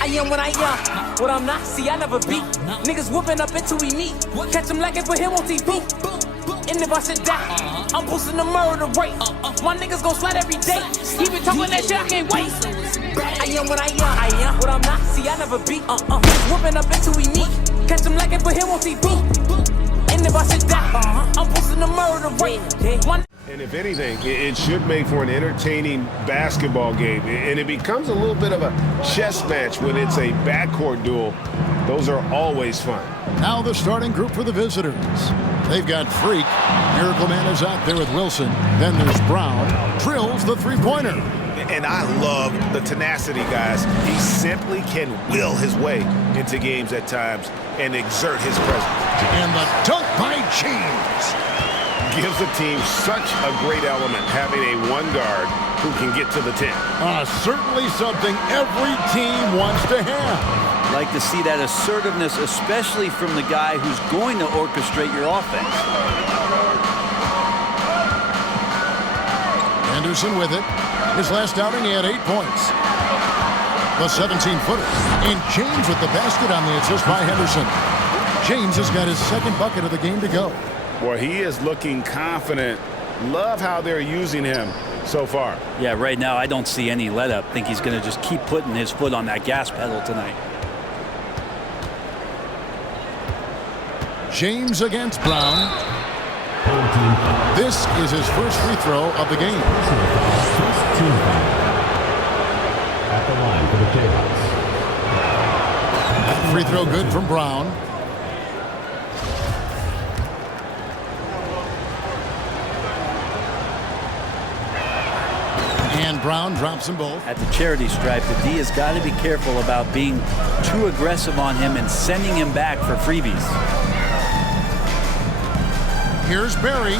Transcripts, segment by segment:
I am what I am, what I'm not, see I never beat. Niggas whooping up until we meet. Catch him like it, put him on TV. And if I sit down, I'm boosting the murder rate. My niggas gon' slide every day. He been talking that shit, I can't wait. I am what I am, what I'm not, see I never beat. Niggas whooping up until we meet. Catch him like it, put him on TV. And if I sit down, I'm boosting the murder rate. And if anything, it should make for an entertaining basketball game. And it becomes a little bit of a chess match when it's a backcourt duel. Those are always fun. Now the starting group for the visitors. They've got Freak. Miracle Man is out there with Wilson. Then there's Brown. Drills the three-pointer. And I love the tenacity, guys. He simply can will his way into games at times and exert his presence. And the dunk by James. Gives the team such a great element, having a one guard who can get to the 10. Certainly something every team wants to have. Like to see that assertiveness, especially from the guy who's going to orchestrate your offense. Anderson with it. His last outing, he had 8 points. The 17-footer. And James with the basket on the assist by Henderson. James has got his second bucket of the game to go. Well, he is looking confident. Love how they're using him so far. Yeah, right now I don't see any let up. Think he's going to just keep putting his foot on that gas pedal tonight. James against Brown. This is his first free throw of the game. At the line for the Jayhawks. Free throw good from Brown. And Brown drops them both. At the charity stripe, the D has got to be careful about being too aggressive on him and sending him back for freebies. Here's Barry,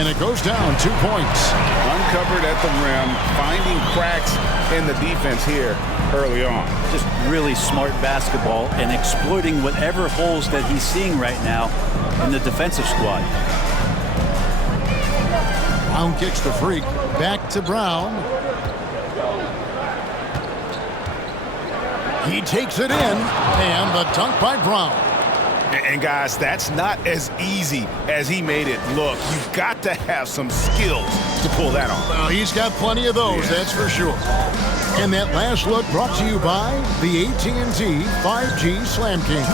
and it goes down 2 points. Uncovered at the rim, finding cracks in the defense here early on. Just really smart basketball and exploiting whatever holes that he's seeing right now in the defensive squad. Brown kicks the Freak. Back to Brown. He takes it in, and the dunk by Brown. And guys, that's not as easy as he made it look. You've got to have some skills to pull that off. Well, he's got plenty of those, that's for sure. And that last look brought to you by the AT&T 5G Slam King.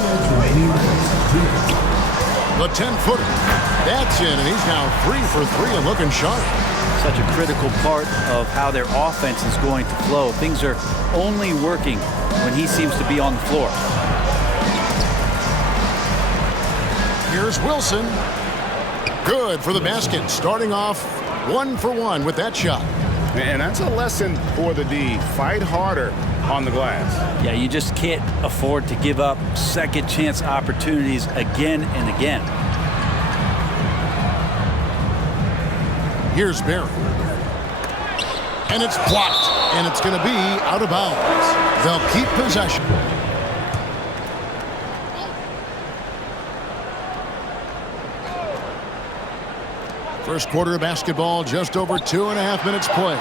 The 10-footer. That's in, and he's now 3 for 3 and looking sharp. Such a critical part of how their offense is going to flow. Things are only working when he seems to be on the floor. Here's Wilson. Good for the basket. Starting off 1 for 1 with that shot. And that's a lesson for the D. Fight harder on the glass. Yeah, you just can't afford to give up second chance opportunities again and again. Here's Barry. And it's blocked. And it's going to be out of bounds. They'll keep possession. First quarter of basketball, just over 2.5 minutes play.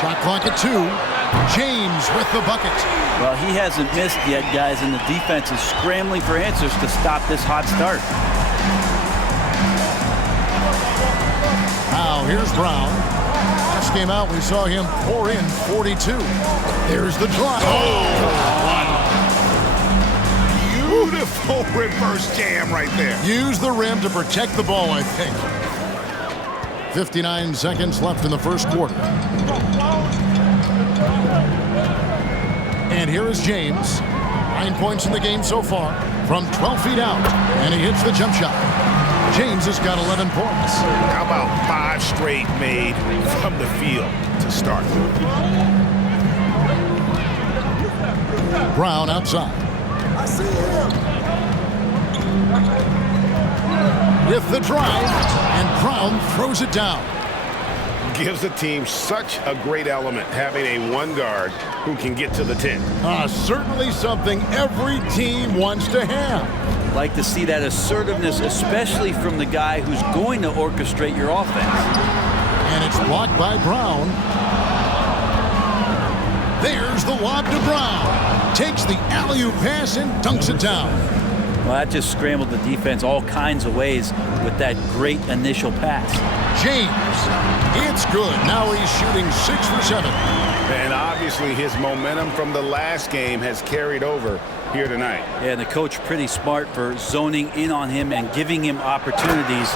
Shot clock at 2. James with the bucket. Well, he hasn't missed yet, guys, and the defense is scrambling for answers to stop this hot start. Now here's Brown. Last game out, we saw him pour in 42. There's the drive. Beautiful reverse jam right there. Use the rim to protect the ball, I think. 59 seconds left in the first quarter. And here is James. 9 points in the game so far from 12 feet out. And he hits the jump shot. James has got 11 points. How about 5 straight made from the field to start? Brown outside. I see him. With the drive, and Brown throws it down. Gives the team such a great element, having a one guard who can get to the 10. Certainly something every team wants to have. Like to see that assertiveness, especially from the guy who's going to orchestrate your offense. And it's blocked by Brown. There's the lob to Brown. Takes the alley-oop pass and dunks it down. Well, that just scrambled the defense all kinds of ways with that great initial pass. James, it's good. Now he's shooting 6 for 7. And obviously his momentum from the last game has carried over here tonight. Yeah, and the coach pretty smart for zoning in on him and giving him opportunities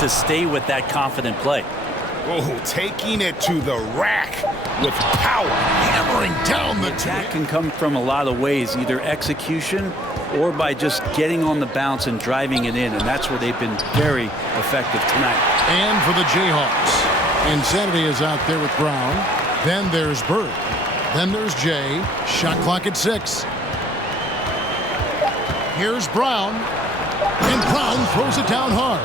to stay with that confident play. Oh, taking it to the rack with power. Hammering down the That can come from a lot of ways, either execution or by just getting on the bounce and driving it in, and that's where they've been very effective tonight. And for the Jayhawks, Insanity is out there with Brown. Then there's Bird. Then there's Jay. Shot clock at 6. Here's Brown. And Brown throws it down hard.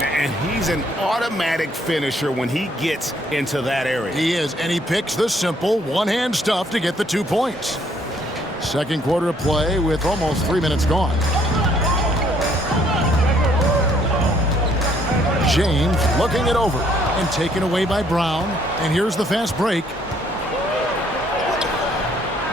And he's an automatic finisher when he gets into that area. He is, and he picks the simple one-hand stuff to get the 2 points. Second quarter of play with almost 3 minutes gone. James looking it over and taken away by Brown. And here's the fast break.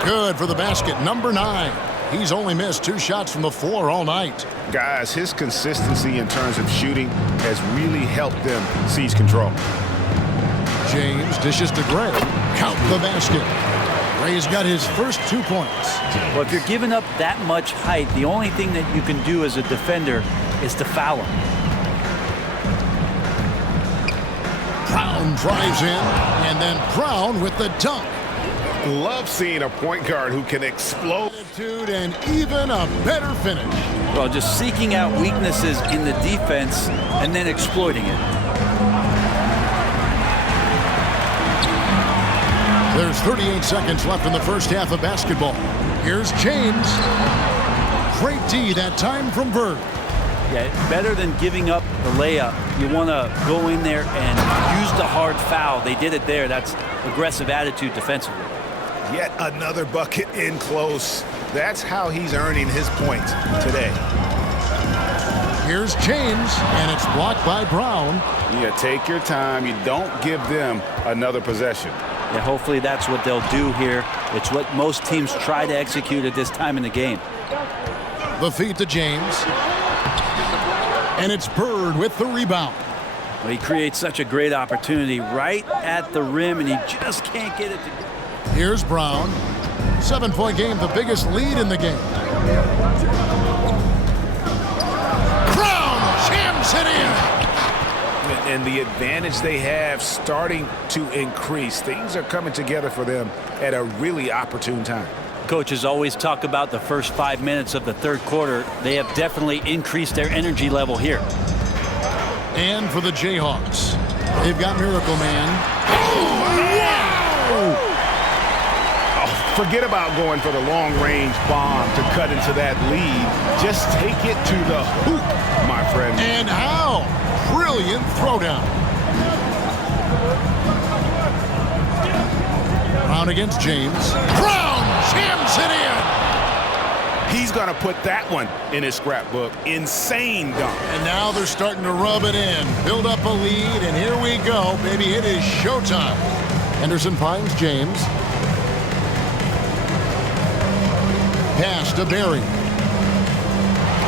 Good for the basket, number 9. He's only missed 2 shots from the floor all night. Guys, his consistency in terms of shooting has really helped them seize control. James dishes to Gray. Count the basket. Gray's got his first 2 points. Well, if you're giving up that much height, the only thing that you can do as a defender is to foul him. Brown drives in, and then Brown with the dunk. Love seeing a point guard who can explode. And even a better finish. Well, just seeking out weaknesses in the defense and then exploiting it. There's 38 seconds left in the first half of basketball. Here's James. Great D that time from Bird. Yeah, better than giving up the layup. You want to go in there and use the hard foul. They did it there. That's aggressive attitude defensively. Yet another bucket in close. That's how he's earning his points today. Here's James, and it's blocked by Brown. Yeah, take your time. You don't give them another possession. Yeah, hopefully that's what they'll do here. It's what most teams try to execute at this time in the game. The feed to James. And it's Bird with the rebound. Well, he creates such a great opportunity right at the rim, and he just can't get it to go. Here's Brown. 7-point game, the biggest lead in the game. Brown jams it in. And the advantage they have starting to increase. Things are coming together for them at a really opportune time. Coaches always talk about the first 5 minutes of the third quarter. They have definitely increased their energy level here. And for the Jayhawks, they've got Miracle Man. Oh, wow! Forget about going for the long-range bomb to cut into that lead. Just take it to the hoop, my friend. And how? Brilliant throwdown. Brown against James. Brown jams it in. He's going to put that one in his scrapbook. Insane dunk. And now they're starting to rub it in. Build up a lead, and here we go. Baby, it is showtime. Henderson finds James. Pass to Barry.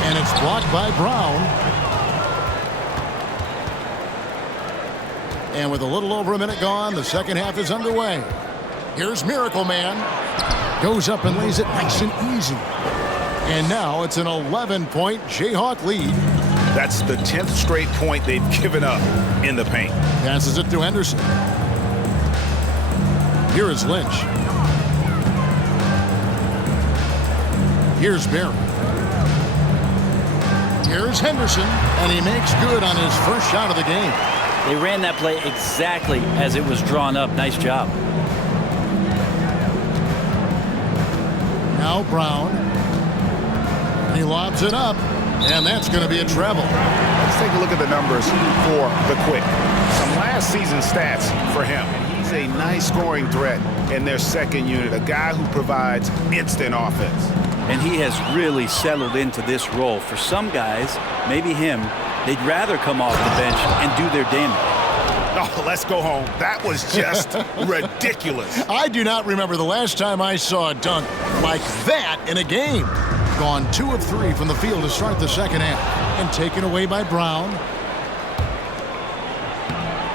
And it's blocked by Brown. And with a little over a minute gone, the second half is underway. Here's Miracle Man. Goes up and lays it nice and easy. And now it's an 11-point Jayhawk lead. That's the 10th straight point they've given up in the paint. Passes it to Henderson. Here is Lynch. Here's Barry. Here's Henderson, and he makes good on his first shot of the game. They ran that play exactly as it was drawn up. Nice job. Now Brown. He lobs it up, and that's going to be a treble. Let's take a look at the numbers for the Quick. Some last season stats for him. He's a nice scoring threat in their second unit, a guy who provides instant offense. And he has really settled into this role. For some guys, maybe him, they'd rather come off the bench and do their damage. Oh, let's go home. That was just ridiculous. I do not remember the last time I saw a dunk like that in a game. Gone 2 of 3 from the field to start the second half. And taken away by Brown.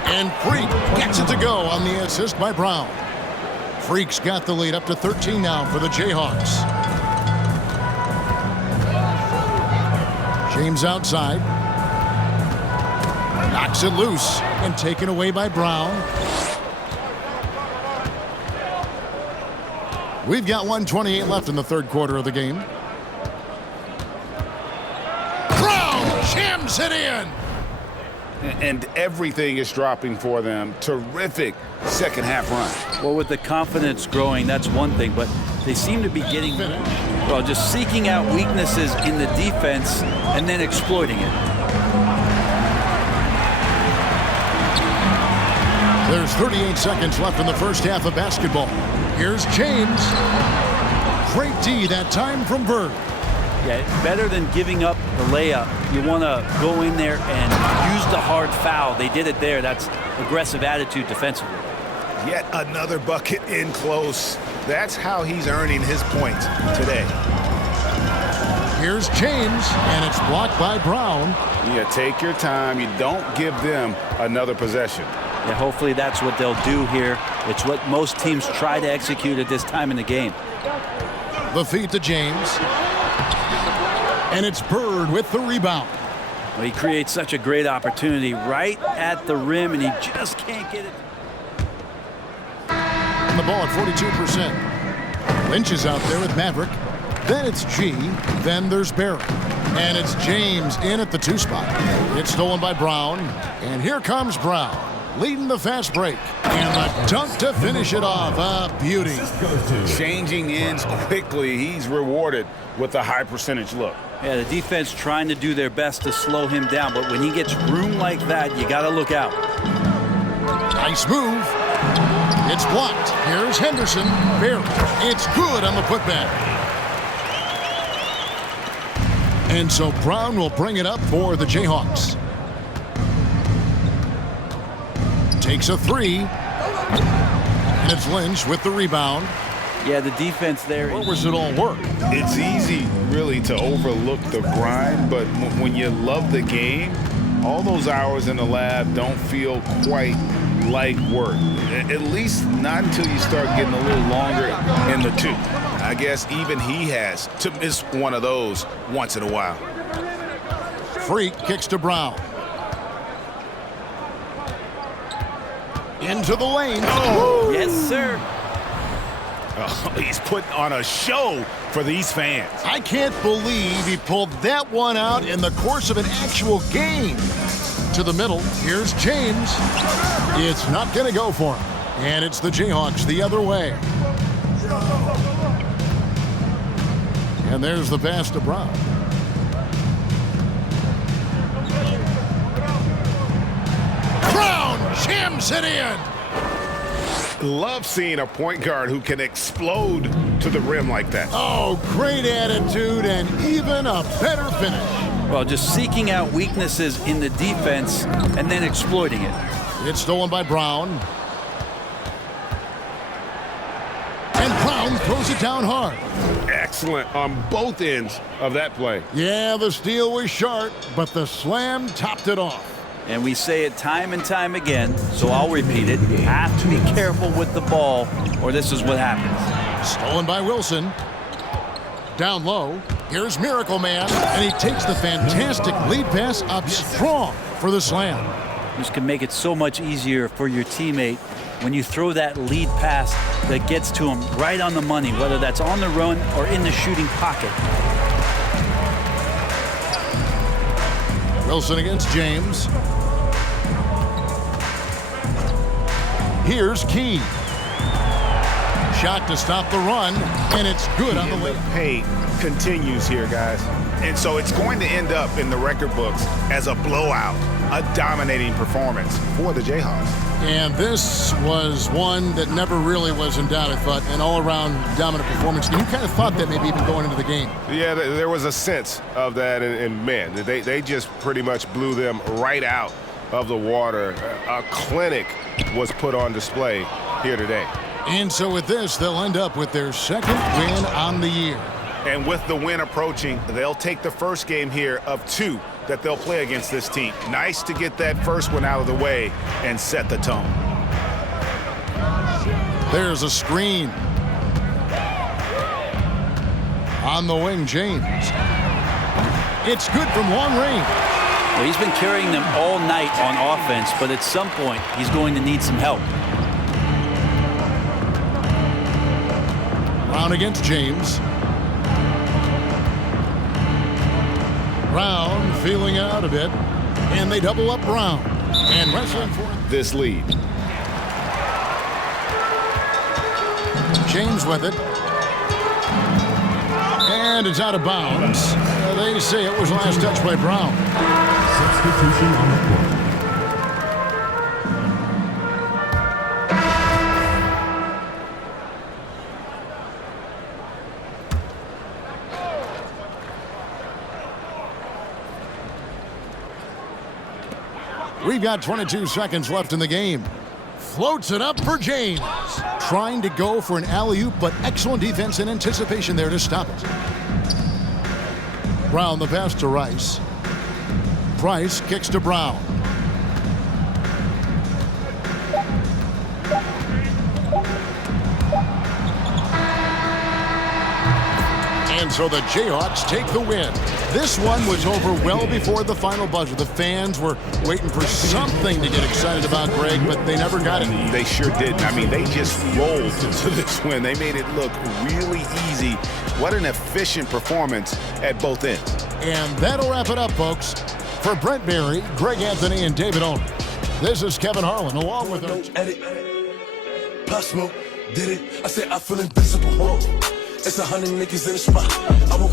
And Freak gets it to go on the assist by Brown. Freak's got the lead up to 13 now for the Jayhawks. James outside. Knocks it loose and taken away by Brown. We've got 1:28 left in the third quarter of the game. Brown jams it in. And everything is dropping for them. Terrific second half run. Well, with the confidence growing, that's one thing, but they seem to be getting, well, just seeking out weaknesses in the defense and then exploiting it. There's 38 seconds left in the first half of basketball. Here's James. Great D that time from Bird. Yeah, better than giving up the layup. You want to go in there and use the hard foul. They did it there. That's aggressive attitude defensively. Yet another bucket in close. That's how he's earning his points today. Here's James, and it's blocked by Brown. Yeah, take your time. You don't give them another possession. Yeah, hopefully that's what they'll do here. It's what most teams try to execute at this time in the game. The feed to James. And it's Bird with the rebound. Well, he creates such a great opportunity right at the rim, and he just can't get it. And the ball at 42%. Lynch is out there with Maverick. Then it's G. Then there's Barrett. And it's James in at the 2 spot. It's stolen by Brown. And here comes Brown, leading the fast break. And the dunk to finish it off. A beauty. Changing ends quickly. He's rewarded with a high percentage look. Yeah, the defense trying to do their best to slow him down, but when he gets room like that, you got to look out. Nice move. It's blocked. Here's Henderson. Barrett. It's good on the putback. And so Brown will bring it up for the Jayhawks. Takes a 3. And it's Lynch with the rebound. Yeah, the defense there. Where was it all work? It's easy, really, to overlook the grind, but when you love the game, all those hours in the lab don't feel quite like work. At least not until you start getting a little longer in the tooth. I guess even he has to miss one of those once in a while. Freak kicks to Brown. Into the lane. Oh, Yes, sir. oh, he's putting on a show for these fans. I can't believe he pulled that one out in the course of an actual game. To the middle, here's James. It's not going to go for him. And it's the Jayhawks the other way. And there's the pass to Brown. Brown jams it in. Love seeing a point guard who can explode to the rim like that. Oh, great attitude and even a better finish. Well, just seeking out weaknesses in the defense and then exploiting it. It's stolen by Brown. And Brown throws it down hard. Excellent on both ends of that play. Yeah, the steal was sharp, but the slam topped it off. And we say it time and time again, so I'll repeat it. You have to be careful with the ball, or this is what happens. Stolen by Wilson. Down low. Here's Miracle Man, and he takes the fantastic lead pass up strong for the slam. This can make it so much easier for your teammate when you throw that lead pass that gets to him right on the money, whether that's on the run or in the shooting pocket. Wilson against James. Here's Key. Shot to stop the run, and it's good on the way. The paint continues here, guys. And so it's going to end up in the record books as a blowout, a dominating performance for the Jayhawks. And this was one that never really was in doubt, I thought, an all-around dominant performance. You kind of thought that maybe even going into the game. Yeah, there was a sense of that, and man, they just pretty much blew them right out of the water. A clinic was put on display here today. And so with this, they'll end up with their second win on the year. And with the win approaching, they'll take the first game here of 2 that they'll play against this team. Nice to get that first one out of the way and set the tone. There's a screen. On the wing, James. It's good from long range. Well, he's been carrying them all night on offense, but at some point, he's going to need some help. Brown against James. Brown feeling it out a bit. And they double up Brown. And wrestling for this lead. James with it. And it's out of bounds. They say it was last touch by Brown. Substitution on the court. We've got 22 seconds left in the game. Floats it up for James. Trying to go for an alley-oop, but excellent defense and anticipation there to stop it. Brown the pass to Rice. Price kicks to Brown. And so the Jayhawks take the win. This one was over well before the final buzzer. The fans were waiting for something to get excited about, Greg, but they never got it. They sure didn't. I mean, they just rolled to this win. They made it look really easy. What an efficient performance at both ends. And that'll wrap it up, folks. For Brent Berry, Greg Anthony, and David Owen, this is Kevin Harlan along with our... Edit. Possible. Did it. I said I feel invincible. It's 100 niggas in the spot. I will